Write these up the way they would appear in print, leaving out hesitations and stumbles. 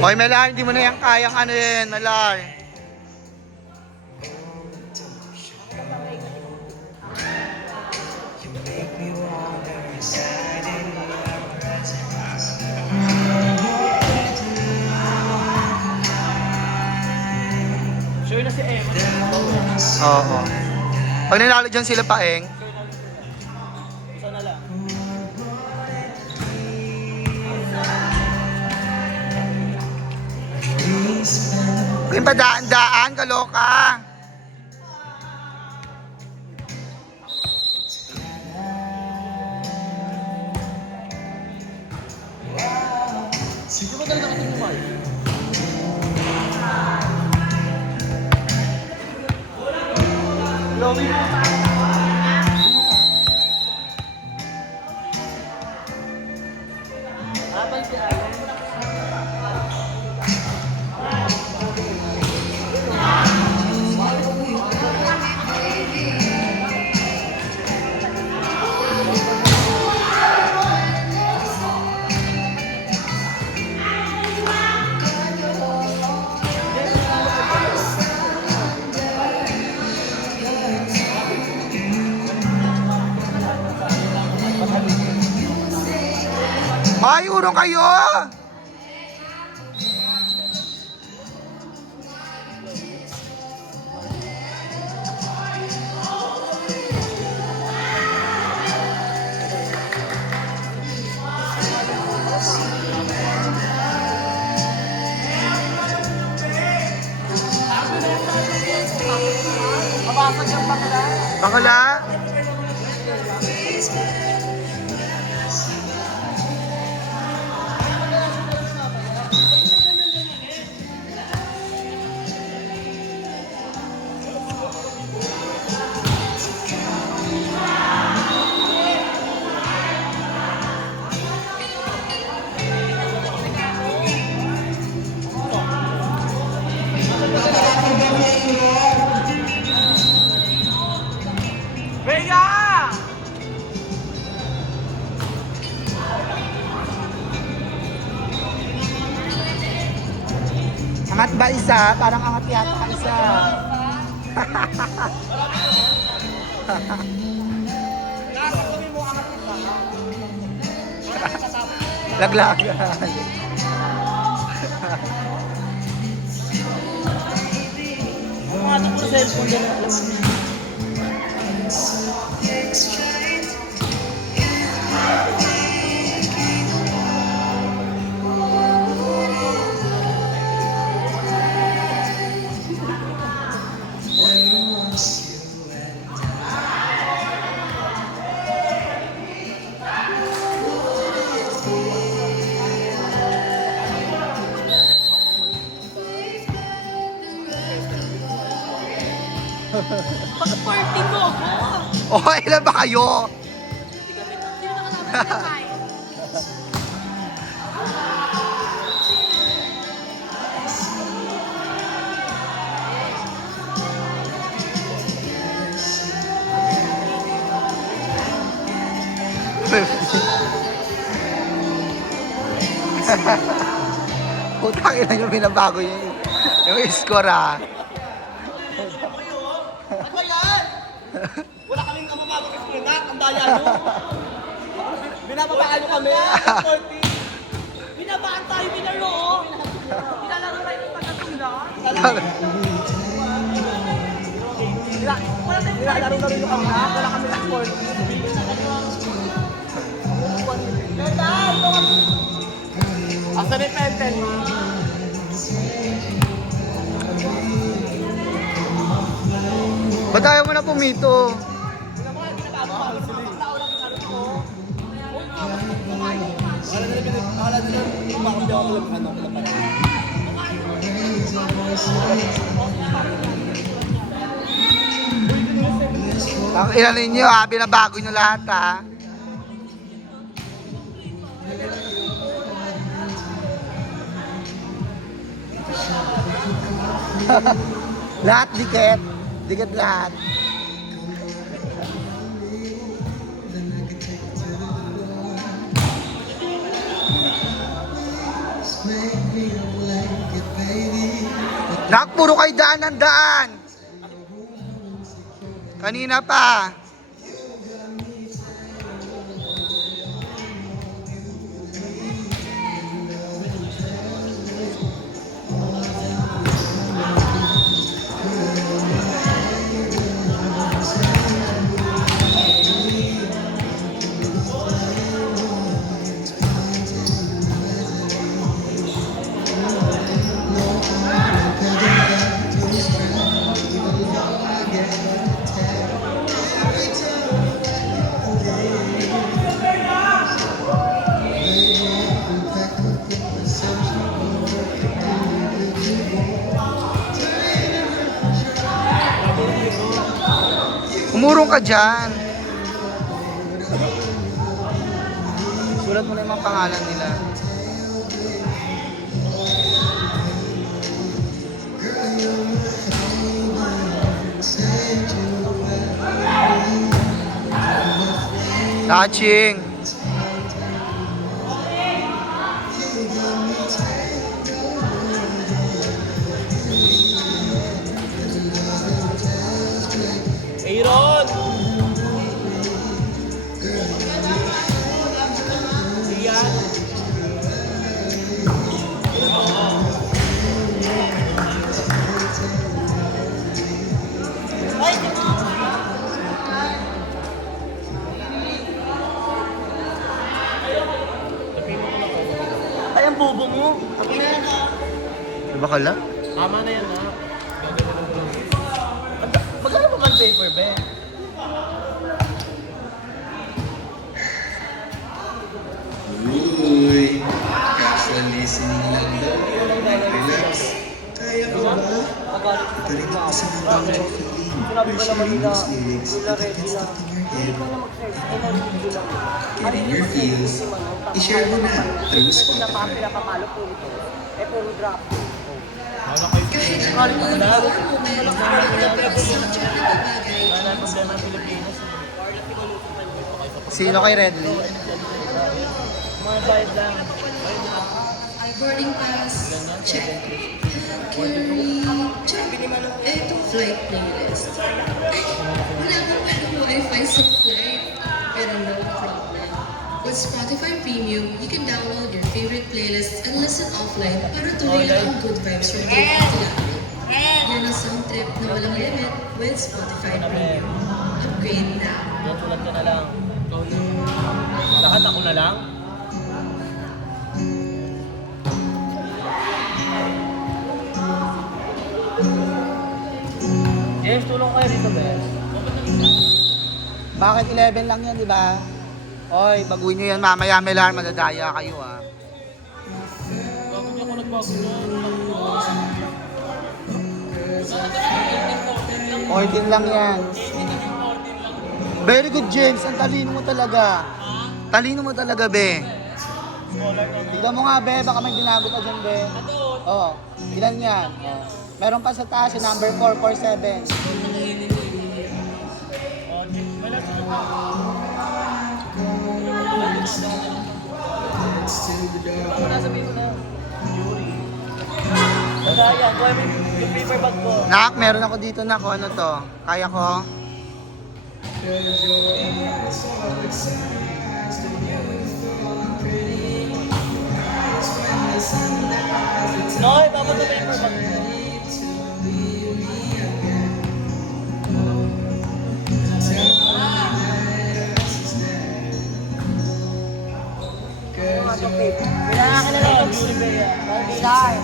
Hoy, Melar, hindi mo na yan kayang ano yun, Melar. Sure na si Emma. Oo. Pag nanalo dyan sila Paeng, Isa na lang. yung padaan-daan, kaloka. Sige ba talaga kating umay? Lobby mo. Habang si Allen. Ay, urong kayo! Mabasag yung bakla. Bakala? Vega! Angat ba isa? Parang angat yata isa. Nakasabi mo ang isa. Laglagan. Pumatok ko sa cellphone yan. Alam mo. Pag-party mo ako. Oh, ilan ba kayo? Sino nakalaban niya, Kai? Putang ina yung binabago yung score ah. Ano yan? Wala kaming kamamagod ng pinak. Ang daya nyo. Binababaan nyo kami. 40. Binabaan tayo, binaro. Nilalaro tayo ng tagatunda. Nilalaro na rin yung kami. Wala kami ng 40. Asa ni Penten? Ba't ayaw mo na pumito? Wala na lang yung bakong di ako ano ko na pala. Ang ina ninyo ah, binabago nyo lahat ah. Lahat dikit. Dikit lahat. Make me aware. Nak, puro kay daan ng daan. Kanina pa. Umurong ka dyan. Sulat mo na yung mga pangalan nila. Touching. Aaron! Iyan. Ay, ang bobo mo. Diba kala? Tama na yan, ha? Magkano pa man paper, be? Uy, casual listening lang daw. Relax. Kaya mo ba? Galing mo kasi ng bawat feeling. Pressure use lyrics that you can stuck in your head. Getting your feels. I-share mo na through Spotify. Pinapapalo po ito. Eh, puro drop. Kahit ano mo na moment, Sino kay Redley? Mga bayad lang. Boarding pass, check. Hand carry, check. Eto, flight playlist. Wala bang wifi sa flight? Pero no problem. With Spotify Premium, you can download your favorite playlists and listen offline para tuloy lang ang good vibes from day to day. Yan ang sound trip na walang limit with Spotify Premium. Upgrade na. Yan, tulad ka na lang. Lahat ako na lang? Yes, tulong kayo dito, be. Bakit 11 lang yan, di ba? Oy, baguhin nyo yan mamaya, may lahat madadaya kayo ah. Bago niya ako nagbago na. 14 lang yan. Very good, James. Ang talino mo talaga. Talino mo talaga, be. Tignan mo nga, be. Baka may binago pa dyan, be. Oo. Ilan yan? Oh. Meron pa sa taas, yung number 447. Kaya, kuha mo yung paper bag ko. Nak, meron ako dito na ano to. Kaya ko. No, dapat na paper bag ko. Kailangan ka na lang. Pilar.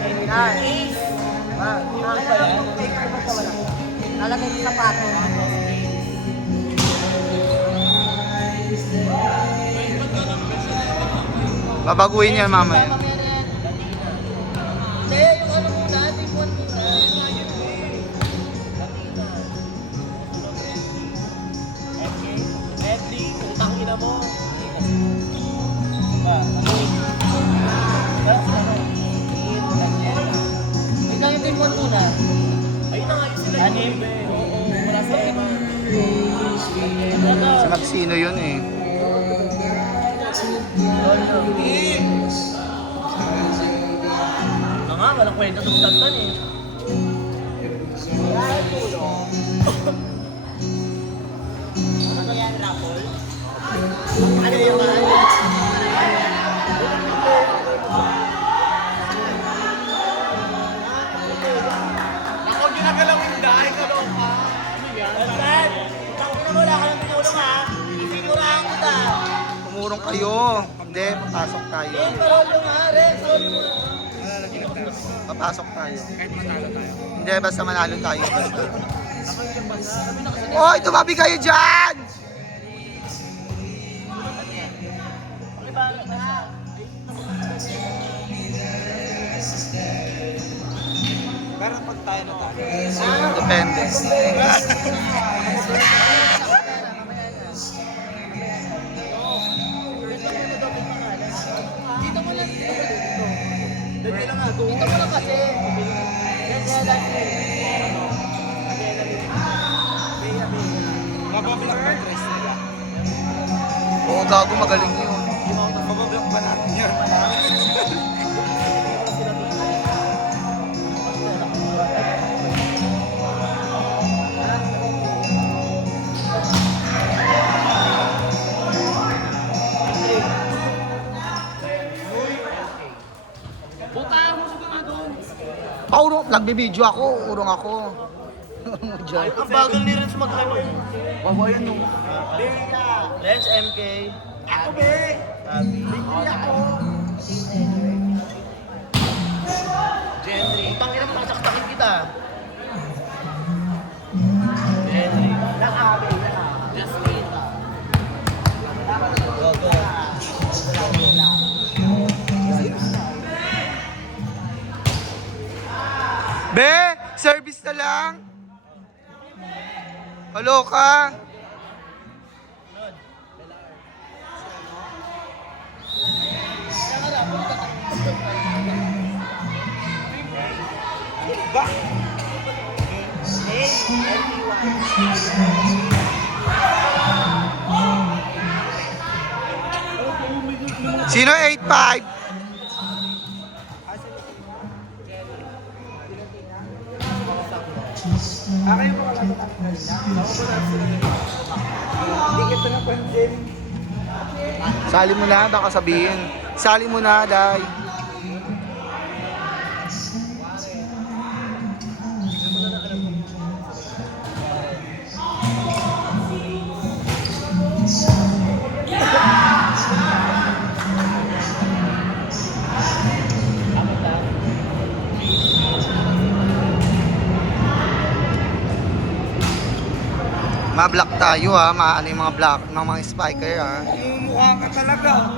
Pilar. Akin na lang yung paper bag ka wala. Lalagay yung sapato. Babaguhin yan mamaya. Hindi, yung ano muna, tipuan muna. Edley, utang ina mo. Ikaw yung tipuan muna. Ayun na nga yung sila. Anim. Oo, wala sa Emma. Si Maxino yun eh. Na nga, nga, walang kwenta sa Sultan eh. Ano yan, Rapol? Ano yung Ako ginagalawin dahil kaloka. Ano yan? Sultan! Tangin na mo, wala ka ng tumulong ha. Isinurahan kita. Tumurong kayo. Hindi, papasok tayo. Parolo nga, Ren. Parolo mo. Papasok tayo. Hindi, basta manalo tayo. Basta. Hoy, tumabi kayo dyan! Pero pag tayo na tayo. Depende. Dito mo lang. Dito lang nga. Dito mo lang kasi. Ganyan lang eh. Mabablock ba dress nila? Oo, gago, magaling yun. Mabablock ba natin yun? Paurong, nagbibideo ako, urong ako. Dyan. Ang bagal ni Renz maglaro. Babayan nung. Renz, MK. Ako be! Hindi ako. Jenry. Utang ina, masaktakin kita. Jenry. Nakabi na. Jasmine. Go, go. Be, service na lang. Halo ka. Sino 8-5? Sali mo na, baka sabihin. Sali mo na, Day. Ma-block tayo ha, ano yung mga block, mga spiker ha. Mumukha ka talaga.